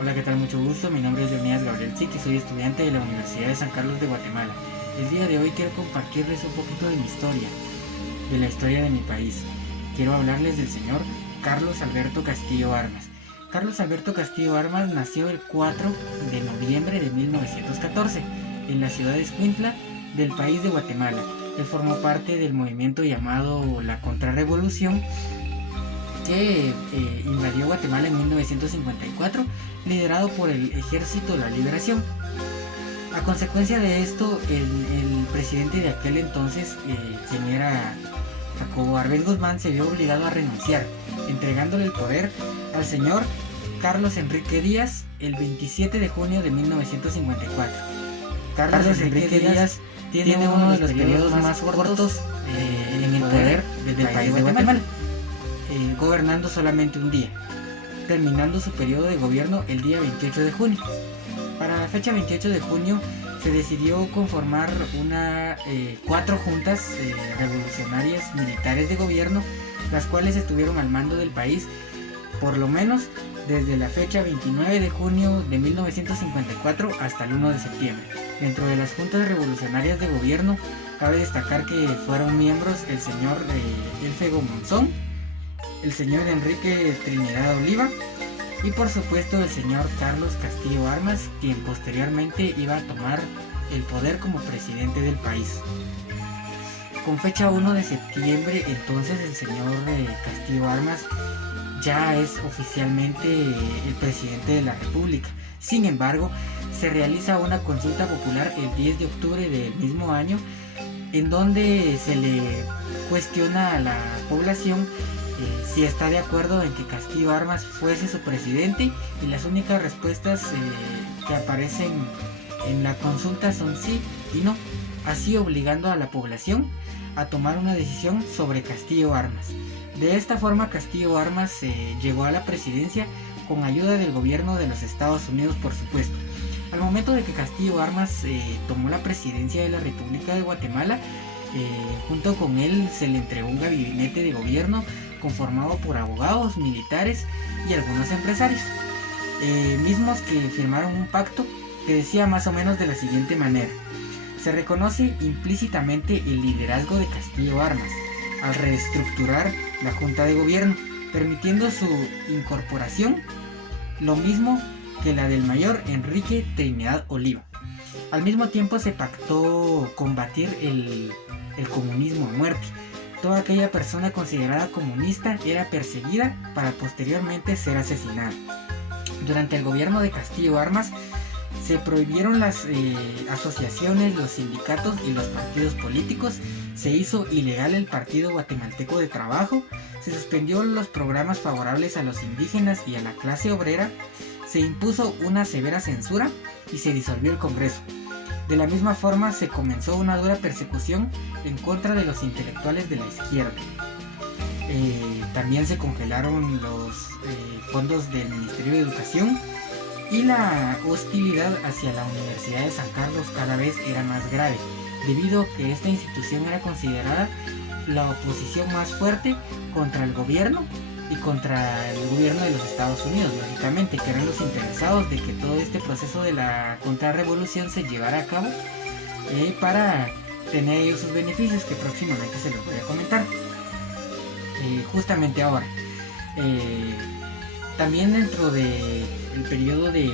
Hola, ¿qué tal? Mucho gusto. Mi nombre es Leonidas Gabriel Sique y soy estudiante de la Universidad de San Carlos de Guatemala. El día de hoy quiero compartirles un poquito de mi historia, de la historia de mi país. Quiero hablarles del señor Carlos Alberto Castillo Armas. Carlos Alberto Castillo Armas nació el 4 de noviembre de 1914 en la ciudad de Escuintla del país de Guatemala. Él formó parte del movimiento llamado la Contrarrevolución que invadió Guatemala en 1954, liderado por el Ejército de la Liberación. A consecuencia de esto, el presidente de aquel entonces, quien era Jacobo Arbenz Guzmán, se vio obligado a renunciar, entregándole el poder al señor Carlos Enrique Díaz el 27 de junio de 1954. Carlos Enrique Díaz tiene uno de los periodos más cortos en el poder del país de Guatemala, gobernando solamente un día, terminando su periodo de gobierno el día 28 de junio. Para la fecha 28 de junio se decidió conformar 4 juntas revolucionarias militares de gobierno, las cuales estuvieron al mando del país por lo menos desde la fecha 29 de junio de 1954 hasta el 1 de septiembre. Dentro de las juntas revolucionarias de gobierno cabe destacar que fueron miembros el señor Elfego Monzón, el señor Enrique Trinidad Oliva y por supuesto el señor Carlos Castillo Armas, quien posteriormente iba a tomar el poder como presidente del país. Con fecha 1 de septiembre, entonces el señor Castillo Armas ya es oficialmente el presidente de la República. Sin embargo, se realiza una consulta popular el 10 de octubre del mismo año, en donde se le cuestiona a la población si está de acuerdo en que Castillo Armas fuese su presidente, y las únicas respuestas que aparecen en la consulta son sí y no, así obligando a la población a tomar una decisión sobre Castillo Armas. De esta forma Castillo Armas llegó a la presidencia con ayuda del gobierno de los Estados Unidos, por supuesto. Al momento de que Castillo Armas tomó la presidencia de la República de Guatemala, junto con él se le entregó un gabinete de gobierno conformado por abogados, militares y algunos empresarios, mismos que firmaron un pacto que decía más o menos de la siguiente manera: se reconoce implícitamente el liderazgo de Castillo Armas al reestructurar la Junta de Gobierno, permitiendo su incorporación, lo mismo que la del mayor Enrique Trinidad Oliva. Al mismo tiempo se pactó combatir el comunismo a muerte. Toda aquella persona considerada comunista era perseguida para posteriormente ser asesinada. Durante el gobierno de Castillo Armas se prohibieron las asociaciones, los sindicatos y los partidos políticos. Se hizo ilegal el Partido Guatemalteco de Trabajo. Se suspendió los programas favorables a los indígenas y a la clase obrera. Se impuso una severa censura y se disolvió el Congreso. De la misma forma se comenzó una dura persecución en contra de los intelectuales de la izquierda. También se congelaron los fondos del Ministerio de Educación, y la hostilidad hacia la Universidad de San Carlos cada vez era más grave, debido a que esta institución era considerada la oposición más fuerte contra el gobierno y contra el gobierno de los Estados Unidos, lógicamente, que eran los interesados de que todo este proceso de la contrarrevolución se llevara a cabo para tener ellos sus beneficios, que próximamente se los voy a comentar. Justamente ahora, también dentro del periodo de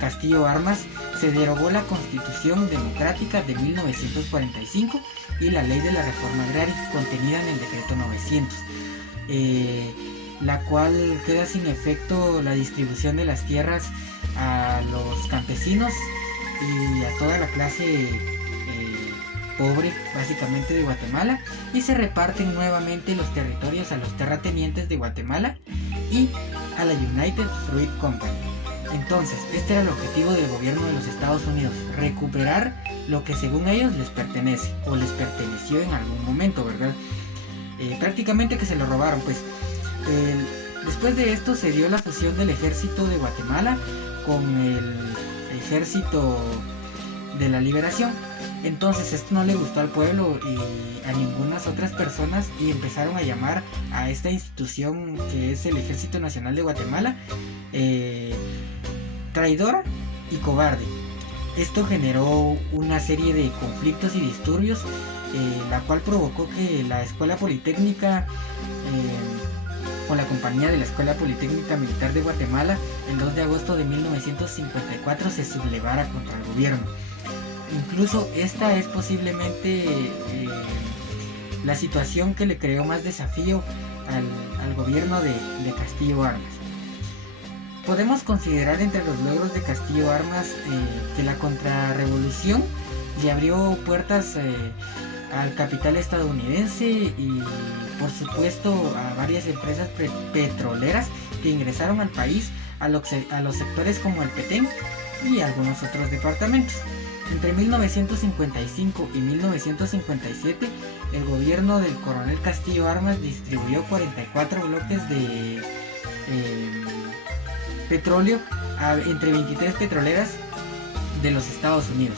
Castillo Armas se derogó la Constitución Democrática de 1945 y la Ley de la Reforma Agraria contenida en el Decreto 900, la cual queda sin efecto la distribución de las tierras a los campesinos y a toda la clase pobre, básicamente, de Guatemala, y se reparten nuevamente los territorios a los terratenientes de Guatemala y a la United Fruit Company. Entonces, este era el objetivo del gobierno de los Estados Unidos: recuperar lo que según ellos les pertenece o les perteneció en algún momento, ¿verdad? Prácticamente que se lo robaron, pues. Después de esto se dio la fusión del ejército de Guatemala con el ejército de la liberación. Entonces esto no le gustó al pueblo y a ninguna otras personas, y empezaron a llamar a esta institución que es el Ejército Nacional de Guatemala traidora y cobarde. Esto generó una serie de conflictos y disturbios, la cual provocó que la Escuela Politécnica o la compañía de la Escuela Politécnica Militar de Guatemala, el 2 de agosto de 1954, se sublevara contra el gobierno. Incluso esta es posiblemente la situación que le creó más desafío al gobierno de Castillo Armas. Podemos considerar entre los logros de Castillo Armas que la contrarrevolución le abrió puertas al capital estadounidense y por supuesto a varias empresas petroleras que ingresaron al país, a los sectores como el Petén y algunos otros departamentos. Entre 1955 y 1957, el gobierno del coronel Castillo Armas distribuyó 44 bloques de petróleo entre 23 petroleras de los Estados Unidos.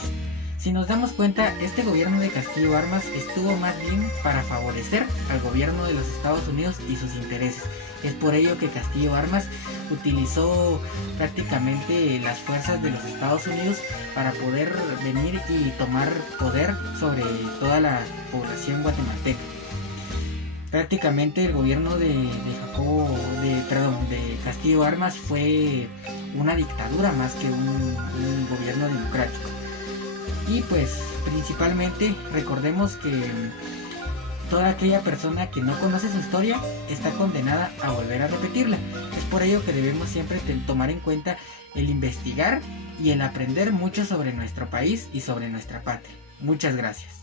Si nos damos cuenta, este gobierno de Castillo Armas estuvo más bien para favorecer al gobierno de los Estados Unidos y sus intereses. Es por ello que Castillo Armas utilizó prácticamente las fuerzas de los Estados Unidos para poder venir y tomar poder sobre toda la población guatemalteca. Prácticamente el gobierno de Castillo Armas fue una dictadura más que un gobierno democrático. Y pues principalmente recordemos que toda aquella persona que no conoce su historia está condenada a volver a repetirla. Es por ello que debemos siempre tomar en cuenta el investigar y el aprender mucho sobre nuestro país y sobre nuestra patria. Muchas gracias.